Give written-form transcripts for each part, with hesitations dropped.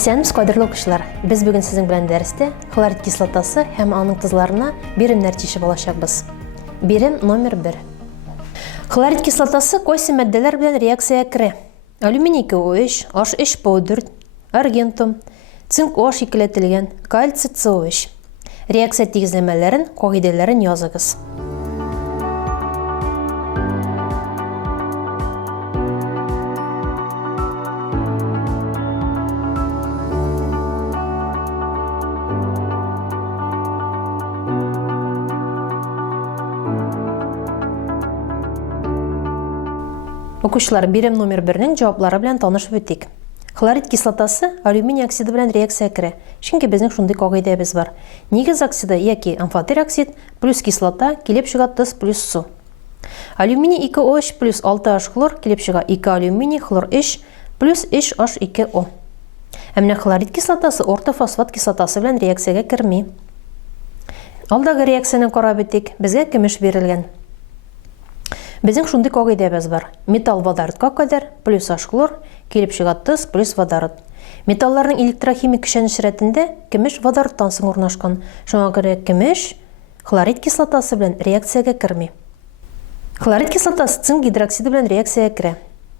Исәнмез, кадерле укучылар. Без бүген сезнең белән дәрестә хлорид кислотасы һәм аның тузларына биремнәр тишеп алачакбыз. Бирем номер 1. Хлорид кислотасы кайсы матдәләр белән реакциягә керә? Алюминий КО3, H3PO4, аргентум, цинк OH икеләтелгән, кальций СО3. Реакция тигезләмәләрен, кагыйдәләрен языгыз. Укучылар, бирем номер 1-нең җаваплары белән танышып үтик. Хлорид кислотасы алюминий оксиды белән реакциягә керә. Чөнки безнең шундый кагыйдәбез бар. Нигез оксиды яки амфотер оксид плюс кислота килеп чыга тоз плюс су. Алюминий 2OH плюс 6H хлор килеп чыга 2 алюминий хлор 3 плюс H2O. Әмма хлорид кислотасы ортофосфат кислотасы белән реакциягә керми. Алдагы реакцияны карап үтик. Безгә көмеш бирелгән. Безнең шундый кагыйдәбез бар. Металл водородка кадәр плюс H хлор килеп чыга тоз плюс водород. Металларның электрохимик көчәнеш рәтендә көмеш водородтан соң урнашкан. Шуңа күрә көмеш хлорид кислотасы белән реакциягә керми. Хлорид кислотасы цинк гидроксиды белән реакциягә керә.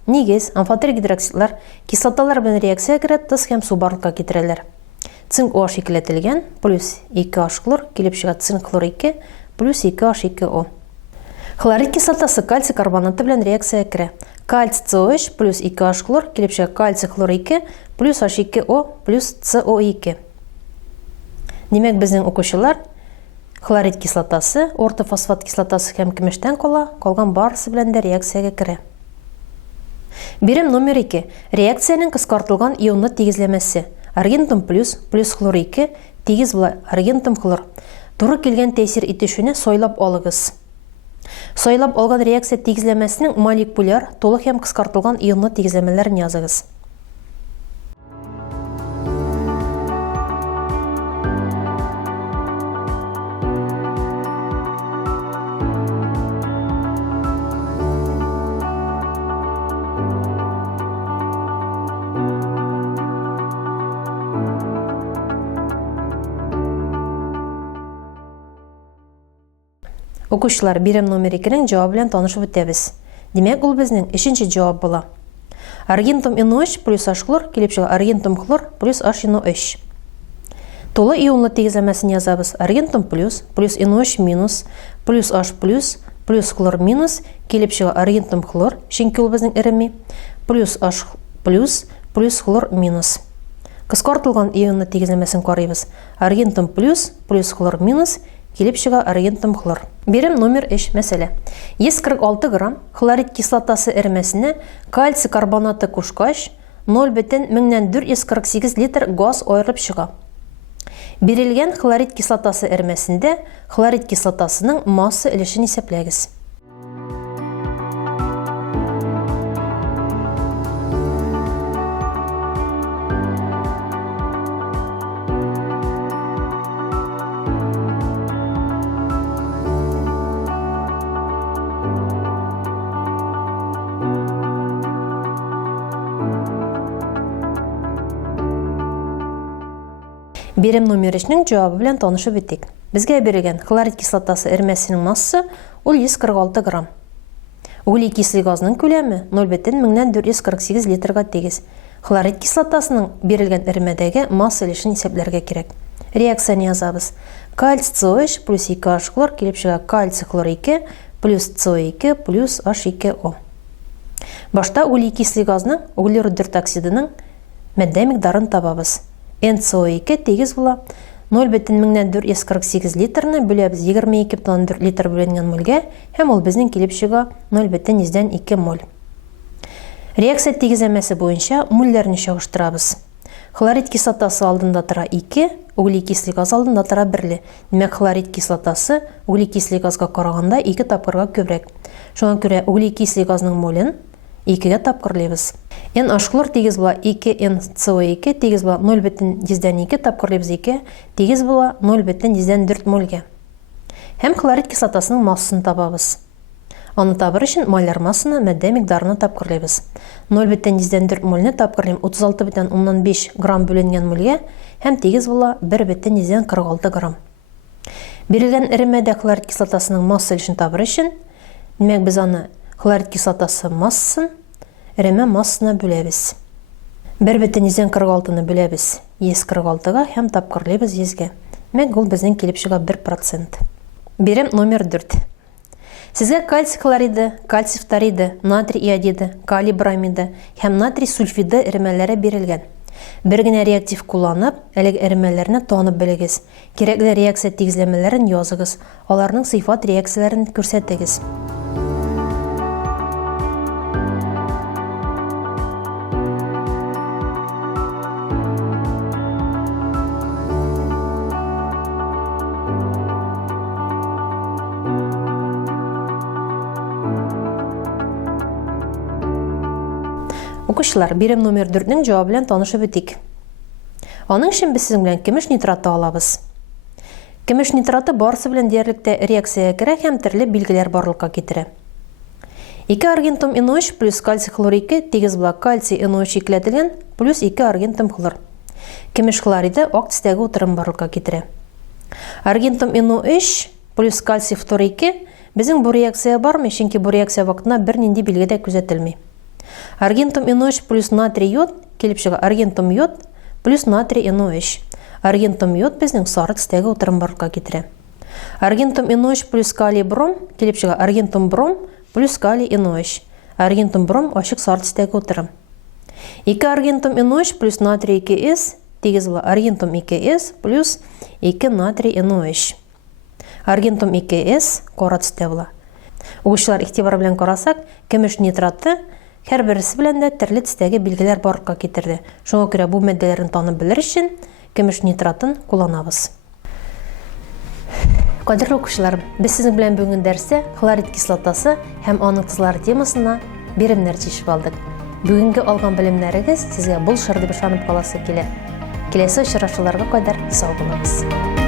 Нигез амфотер гидроксидлар кислоталар белән реакциягә керә, тоз һәм су барлыкка китерәләр. Цинк OH икеләтелгән плюс 2H хлор килеп чыга цинк хлор 2 плюс 2H2O. Хлорид кислотасы кальций карбонаты белән реакциягә керә. Кальций СО3 плюс 2H хлор килеп чыга кальций хлор 2 плюс H2O плюс СО2. Димәк, безнең укучылар хлорид кислотасы, ортофосфат кислотасы һәм көмештән калган барысы белән дә реакциягә керә. Бирем номер 2. Реакциянең кыскартылган ионлы тигезләмәсе. Аргентум плюс хлор 2 тигез була аргентум хлор. Туры килгән тәэсир итешүне сайлап алыгыз. Сайлап алган реакция тигезләмәсенең молекуляр, толык һәм кыскартылган ионлы тигезләмәләрен языгыз. Укучылар, бирем номер 2-нең җавабы белән танышып үтәбез. Димәк, ул безнең 3нче җавап була. Аргентум NO3 плюс H хлор килеп чыга аргентум хлор плюс HNO3. Толы ионлы тигезләмәсен язабыз. Аргентум плюс NO3 минус плюс H плюс хлор минус килеп чыга аргентум хлор, чөнки ул безнең эреме, плюс H плюс хлор минус. Кыскартылган ионлы тигезләмәсен карыйбыз. Аргентум плюс хлор минус килеп чыга аргентум хлор. Бирем номер 3 мәсьәлә. 146 грамм хлорид кислотасы эремәсенә кальций карбонаты кушкач 0,448 литр газ аерылып чыга. Бирелгән хлорид кислотасы эремәсендә хлорид кислотасының масса өлешен исәпләгез. Бирем номер 3-нең җавабы белән танышып үтик. Безгә бирелгән хлорид кислотасы эремәсенең массы 146 грамм. Углекислый газның күләме 0,448 литрга тигез. Хлорид кислотасының бирелгән эремәдәге масса өлешен исәпләргә кирәк. Реакцияны язабыз. Кальций СО3 плюс 2H хлор килеп чыга кальций хлор 2 плюс СО2 плюс H2O. Башта углекислый газның углерод оксидының матдә микъдарын табабыз. NCO2 тигез була 0,448 литрны бүләбез 22,4 литр бүленгән мольгә һәм ул безнең килеп чыга 0,2 моль. Реакция тигезләмәсе буенча мольләрне чагыштырабыз. Хлорид кислотасы алдында тора 2, углекислый газ алдында тора 1. Димәк, хлорид кислотасы углекислый газга караганда 2 тапкырга күбрәк. Шуңа күрә углекислый газның молен 2-гә тапкырлыйбыз. NH хлор тигез була 2NCO2 тигез була 0,2 тапкырлыйбыз 2 тигез була 0,4 мольгә. Һәм хлорид кислотасының массын табабыз. Аны табыр өчен моляр массаны матдә микъдарына тапкырлыйбыз. 0,4 мольне тапкырлыйм 36,5 грамм бүленгән мольгә һәм тигез була 1,46 грамм. Бирелгән ире матдә хлорид кислотасының масса өлешен табыр өчен, демәк без аны хлорид кислотасы массын иреме массына бүләбез. 1,46-ны бүләбез 146-га һәм тапкырлыйбыз 100-гә. Демәк ул безнең килеп чыга 1%. Бирем номер 4. Сезгә кальций хлориды, кальций фториды, натрий иодиды, калий бромиды һәм натрий сульфиды иремәләре бирелгән. Бер генә реактив кулланып, әлеге иремәләрне танып белегез. Кирәкле реакция тигезләмәләрен языгыз. Аларның сыйфат реакцияләрен күрсәтегез. Укучылар, бирем номер 4-нең җавабы белән танышып үтик. Аның өчен без сезнең белән көмеш нитраты алабыз. Көмеш нитраты барысы белән диярлектә реакциягә керә һәм төрле билгеләр барлыкка китерә. 2 аргентум NO3 плюс кальций хлорид тигез була кальций NO3 икләтелгән плюс 2 аргентум хлор. Көмеш хлориды ак төстәге утырым барлыкка китерә. Аргентум NO3 плюс кальций фторид безнең бу реакция бармы, чөнки бу реакция вакытында бернинди билге дә күзәтелми. Аргентум NO3 плюс натрий йод килеп чыга аргентум йод плюс натрий NO3. Аргентум йод безнең сары төстәге утырым барлыкка китерә. Аргентум NO3 плюс калий бром килеп чыга аргентум бром плюс калий NO3. Аргентум бром ачык сары төстәге утырым. 2 аргентум NO3 плюс натрий 2S тигез була аргентум 2S плюс 2 натрий NO3. Аргентум 2S кара төстә була. Укучылар игътибар белән карасак, көмеш нитраты һәр берсе белән дә төрле төстәге билгеләр барлыкка китерде. Шуңа күрә бу матдәләрне танып белер өчен көмеш нитратын кулланабыз. Кадерле укучылар, без сезнең белән бүгенге дәрестә хлорид кислотасы һәм аның тузлары темасына биремнәр чишеп алдык. Бүгенге алган белемнәрегез сезгә булышыр дип ышанып каласы килә. Киләсе очрашуларга кадәр сау булыгыз.